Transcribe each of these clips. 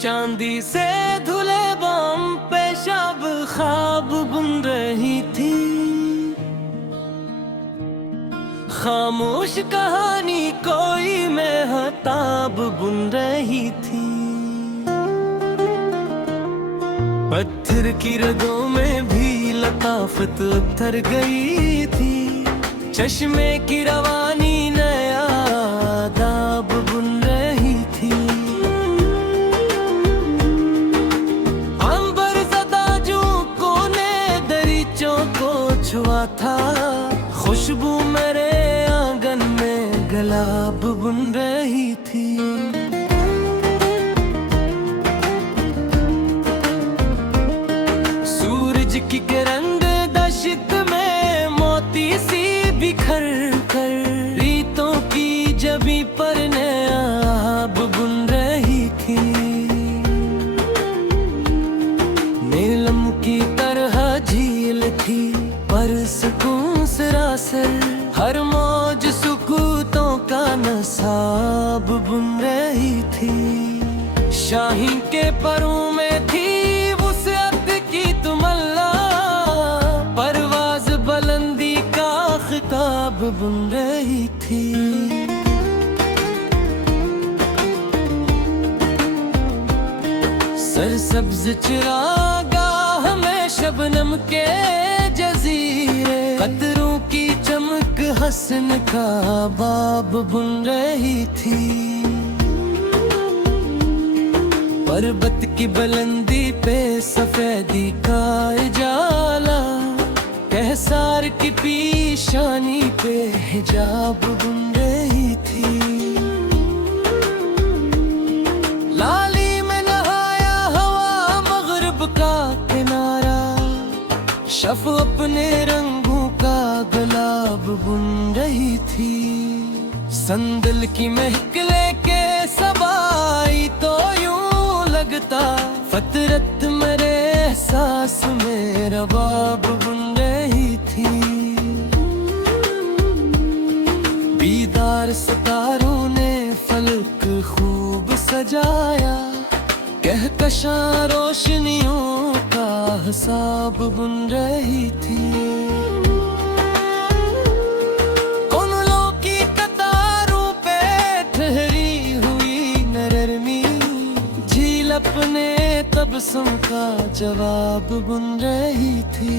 चांदी से धुले बम पे शब ख्वाब बुन रही थी। खामोश कहानी कोई महताब बुन रही थी। पत्थर की रगों में भी लताफत उतर गई थी। चश्मे की रवानी नया आदाब बुन रही थी। अंबर ज़दा जो कोने दरीचों को छुआ था। खुशबू मेरे आंगन में गुलाब बुन रही थी। सूरज की किरण दश्त में मोती सी बिखर कर रीतों की जबी पर नयाब बुन रही थी। नीलम की तरह झील थी पर सुकून सरासर। हर मौज सुकूतों का नसाब बुन रही थी। शाहीन के परों में थी वुसअत की तुमल्ला। परवाज बुलंदी का खिताब बुन रही थी। सरसब्ज चिरागाह में शबनम के जजीरे। कतरों की चमक हसन का बाब बुन रही थी। पर्वत की बुलंदी पे सफेदी का उजाला। कहसार की पीशानी पे हिजाब बुन रही थी। लाली में नहाया हवा मगरिब का किनारा। शफ अपने रंगों का गुलाब बुन रही थी। संदल की महक लेके सबाई तो यूं लगता फतरत मेरे एहसास में रबाब बुन रही थी। बीदार सितारों ने फलक खूब सजाया। कहकशां रोशनियों का हिसाब बुन रही थी। कुनलों की कतारों पे ठहरी हुई नरमी। झील अपने तबस्सुम का जवाब बुन रही थी।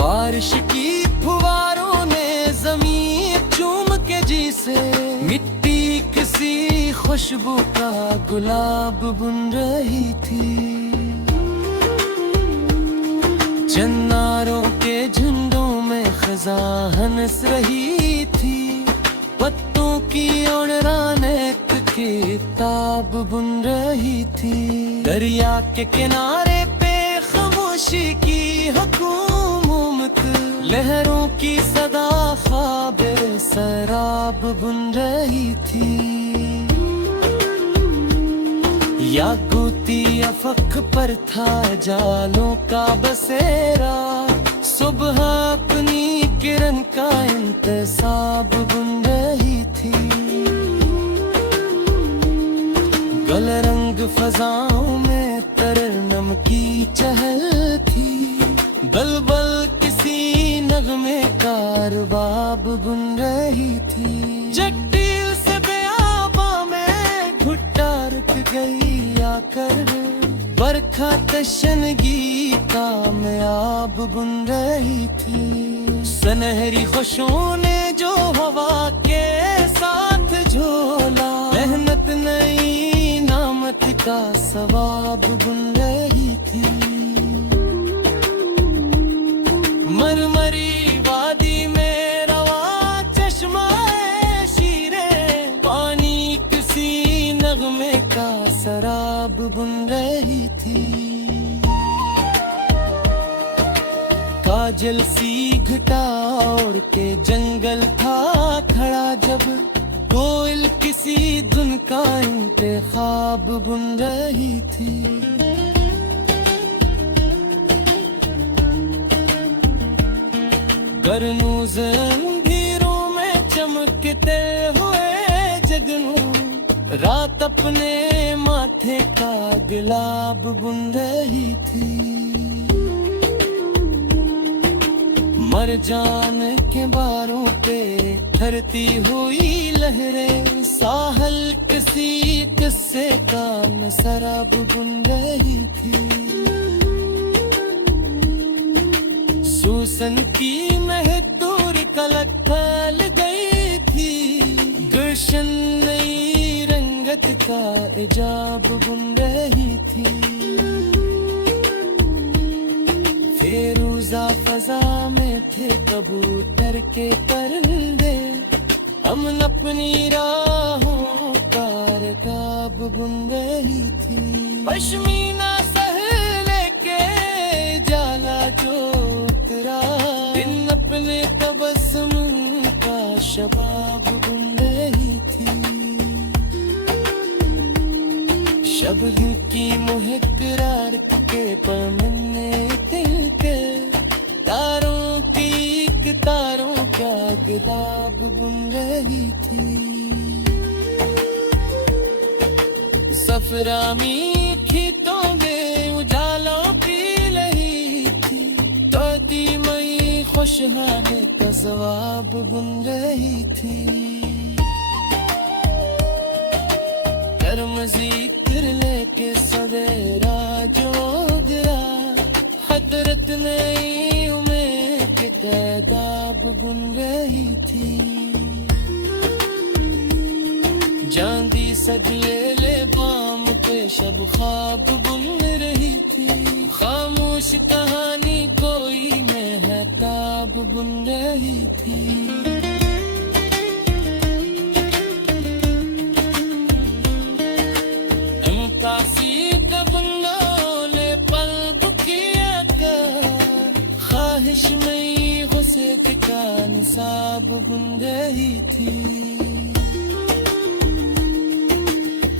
बारिश की फुवारों ने जमीन चूम के जी से मिट्टी किसी खुशबू का गुलाब बुन रही थी। चन्नारों के झुंडों में खज़ां हंस रही थी। पत्तों की उड़ान एक किताब बुन रही थी। दरिया के किनारे पे खामोशी की हुकूमत। लहरों की सदा ख्वाब सराब बुन रही थी। याकूती अफक पर था जालों का बसेरा। सुबह अपनी किरण का इंतसाब बुन रही थी। गलरंग फजाओं में तरन्नुम की चहल थी। बलबल किसी नगमे का रुबाब बुन रही थी। जगदील से बेआबा में घुट्टा रुक गई आकर। बरखा तशनगी कामयाब बुन रही थी। सनहरी खुशों ने जो हवा के साथ झोला। मेहनत नई नामत का सवाब बुन रही थी। मरमरी वादी में रवा चश्मा शीरे। पानी किसी नगमे का शराब बुन रही थी। काजल सी घटा ओढ़ के जंगल था खड़ा जब। कोयल किसी धुन का इंतखाब बुन रही थी। गरनूज़ अंधेरों में चमक किते हुए जगनू रात अपने माथे का गुलाब बुन रही थी। मर जान के बारों पे ठहरती हुई लहरें साहल किसी किस्से का नसराब बुन रही थी। सूसन की महक दूर कलक फैल गई थी। गुलशन नई रंगत का इजाब बुन रही थी। फेरूजा फजा में थे कबूतर के परिंदे अमन अपनी राहों का रकाब बुन रही थी। पश्मीना सहले के जाला जो उतरा दिन अपने तबस्सुम का शबाब बुन रही थी। शबनम की मुहक्करारत के पमने दिल के तारों की तारों का गुलाब बुन रही थी। सफरा मीठी तोगे उजालों पी रही थी। तोती मई खुशहाली का जवाब बुन रही थी। जिक्र लेके सवेरा जो गिरा हतरत नई उम्मीद के कैदाब बुन रही थी। चांदी सजले ले बाम पे शब ख्वाब बुन रही थी। खामोश कहानी कोई महताब बुन रही थी। ख्वाहिश में गुस्से का निसाब बुन रही थी।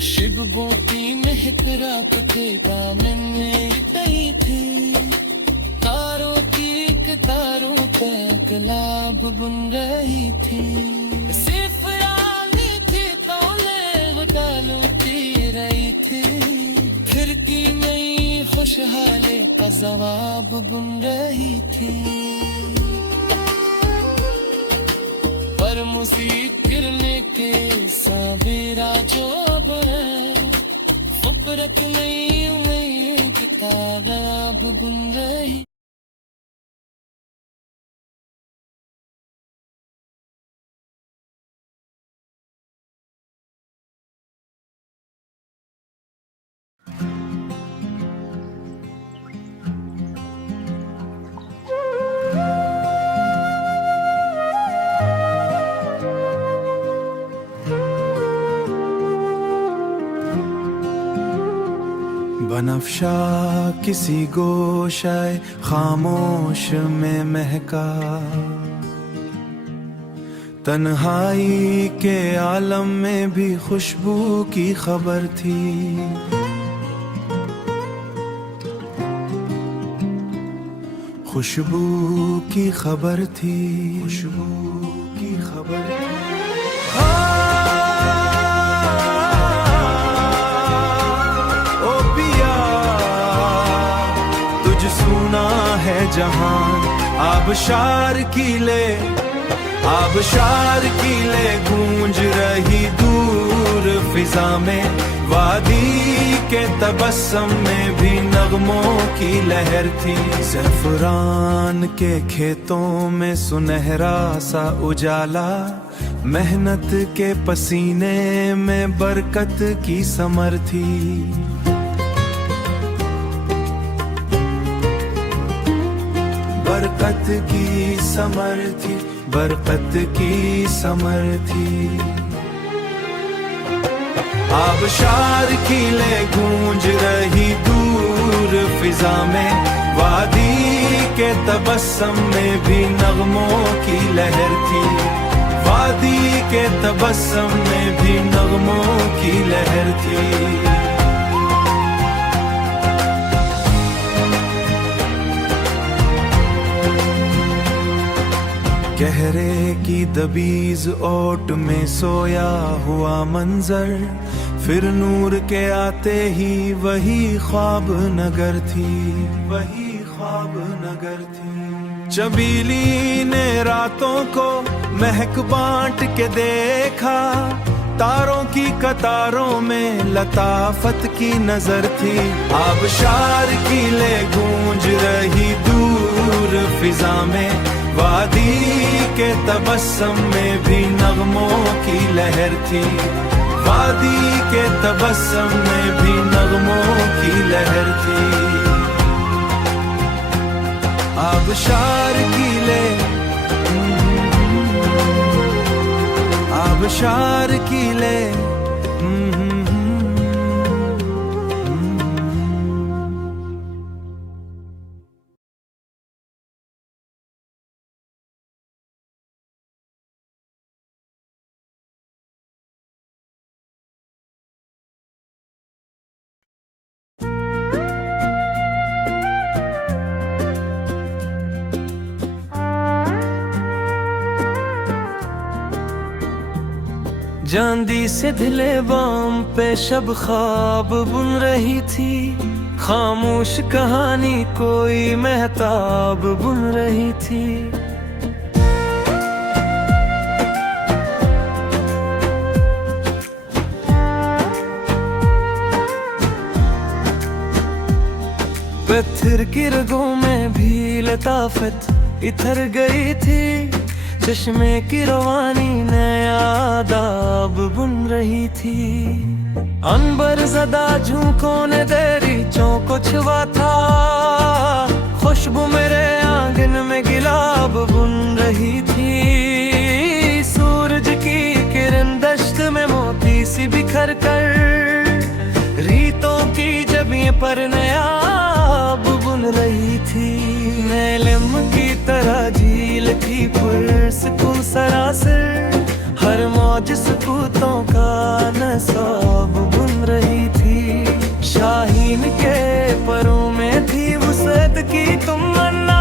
शिबों की महक रात के दामन में तई थी। तारों की कतारों पे गुलाब बुन रही थी। सिर्फ रानी थी तौले घटालूती रही थी। खिड़की नई खुशहाली का जवाब बुन रही थी। पर मुसीबत के सवेरा जो बने फुकरत नई किताब बुन रही। बनफ्शा किसी गोशाए खामोश में महका। तन्हाई के आलम में भी खुशबू की खबर थी। खुशबू की खबर थी। खुशबू की खबर थी। सुना है जहान आबशार की ले गूंज रही दूर फिजा में। वादी के तबस्सुम में भी नगमों की लहर थी। ज़फ़रान के खेतों में सुनहरा सा उजाला। मेहनत के पसीने में बरकत की समर थी। बरकत की समर थी। बरकत की समर थी। आबशार की ले गूंज रही दूर फिजा में। वादी के तबस्सुम में भी नगमों की लहर थी। वादी के तबस्सुम में भी नगमों की लहर थी। गहरे की दबीज ओट में सोया हुआ मंजर, फिर नूर के आते ही वही ख्वाब नगर थी, वही ख्वाब नगर थी। चबीली ने रातों को महक बांट के देखा, तारों की कतारों में लताफत की नजर थी। आबशार की ले गूंज रही दूर फिजा में, वादी के तबस्सुम में भी नगमों की लहर थी, वादी के तबस्सुम में भी नगमों की लहर थी। आबशार की ले, आबशार की ले, चांदी से धिले बाम पे शब ख्वाब बुन रही थी, खामोश कहानी कोई महताब बुन रही थी। पत्थर की रगों में भी लताफत इतर गई थी, चश्मे की रवानी नया आदाब बुन रही थी। अनबर ज़दा झोंकों ने दरीचों को छुआ था, खुशबू मेरे आंगन में गिलाब बुन रही थी। सूरज की किरण दश्त में मोती सी बिखर कर, रीतों की जबियों पर नयाब बुन रही थी। नीलम की तरह झील थी पुरसकून सरासर, हर मौज सकूतों का नसाब बुन रही थी। शाहीन के परों में थी वुसअत की तमन्ना,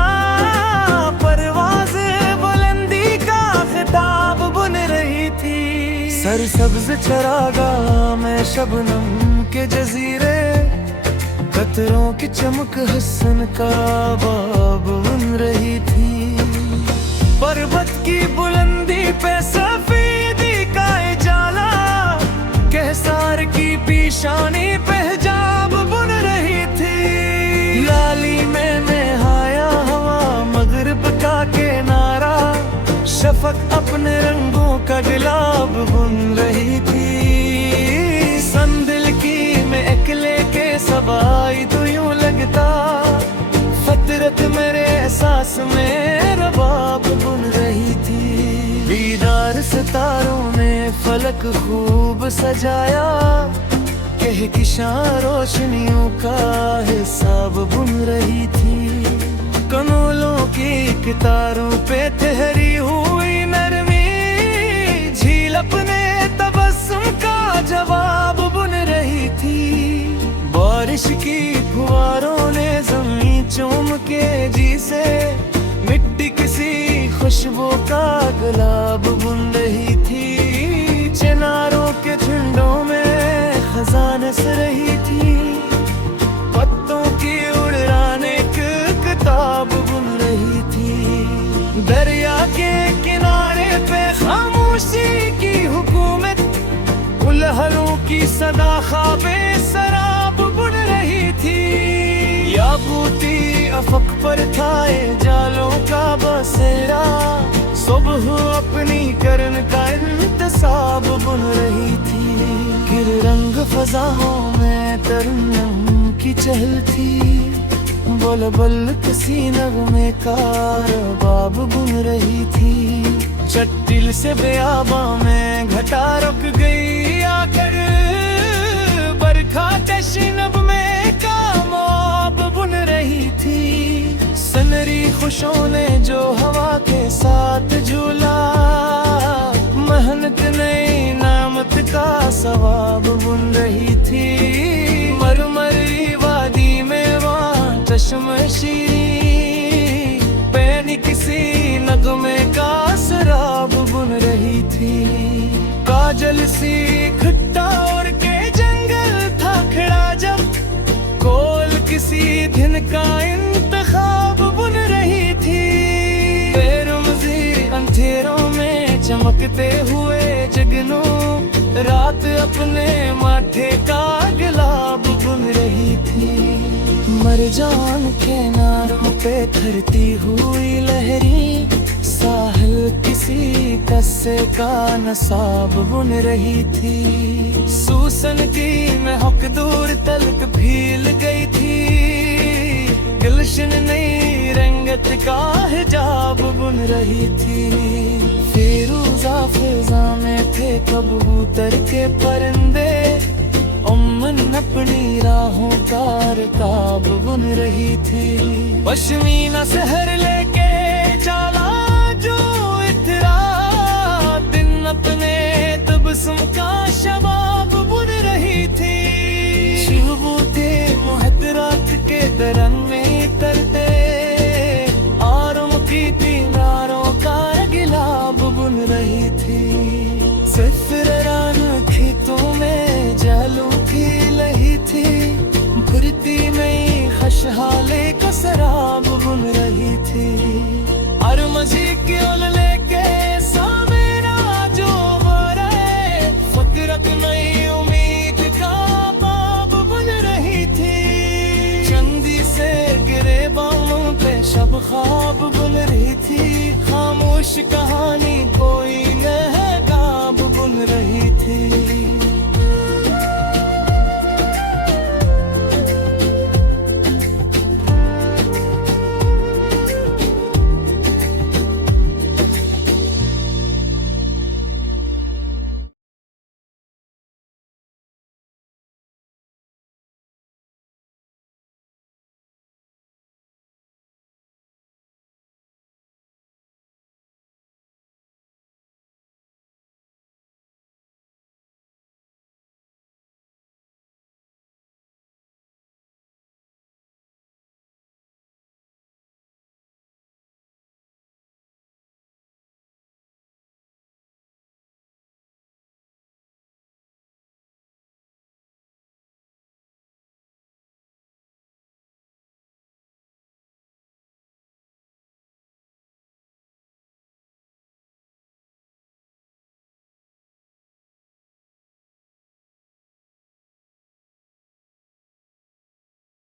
परवाज़ बुलंदी का खिताब बुन रही थी। सरसब्ज चरागाह में शबनम के जजीरे, कतरों की चमक हसन का बाब बुन रही थी। पर्वत की बुलंदी पे सफेदी का इजाला, कहसार की पेशानी पे हिजाब बुन रही थी। लाली में नहाया हवा मगरिब का किनारा, शफक अपने रंगों का गुलाब बुन रही थी। संदिल की में अकेले के सबाई तो यूं लगता, फितरत मेरे एहसास में रबाब बुन रही थी। दीदार सितारों ने फलक खूब सजाया, कहकशां रोशनियों का हिसाब बुन रही थी। कनोलों की कितारों पे ठहरी हुई नरमी, झील अपने तबस्सुम का जवाब बुन रही थी। बारिश की फुहारों ने ज़मीं चूम के जी से, मिट्टी किसी खुशबू का गुलाब बुन रही थी। चिनारों के झुंडों में खजान से रही थी, पत्तों की उड़ान एक किताब बुन रही थी। दरिया के किनारे पे खामोशी की हुकूमत, उलहलों की सदा ख्वाबे सराब बुन रही थी। याकूती अफक पर था जालों का बसेरा, सुबह अपनी करन का इंतसाब बुन रही थी। गिर रंग फजाओं में तरन्नुम की चहल थी, बुलबुल किसी नगमे का रबाब बुन रही थी। चट्टिल से बेआबा में घटा रुक गई आकर, बरखा तशनब में कामयाब बुन रही थी। सनरी खुशों ने जो हवा के साथ झूला, मेहनत नई नामत का सवाब बुन रही थी। मरमरी वादी में वहाँ चश्म शीरी, पैनी किसी नगमे का का इंतखाब बुन रही थी। बेरमजी अंधेरों में चमकते हुए जगनों, रात अपने माथे का गुलाब बुन रही थी। मरजान के नारों पे ठहरती हुई लहरी, साहिल किसी कस्से का नसाब बुन रही थी। सूसन की महक दूर तलक भील गई थी, गुलशन नई रंगत का हिजाब बुन रही थी। फिरोजा फिजा में थे कबूतर के परिंदे, अमन अपनी राहों का रकाब बुन रही थी। पश्मीना शहर लेके चला जो इतरा, दिन अपने तबस्सुम का शबाब बुन रही थी। शिबूते मुहतरात के दरन में तरते, आरम की दीनारों का गिलाब बुन रही थी। सफरान खेतों में जालू की लही थी, भुरती में खशहाले का सराब बुन रही थी। अरमजी की ओल लेके सामेना जो हो रहे, फकरत नई उम्मीद का बाब बुन रही थी। चंदी से गिरे बालों पे शब ख्वाब बुन रही थी, खामोश कहानी कोई न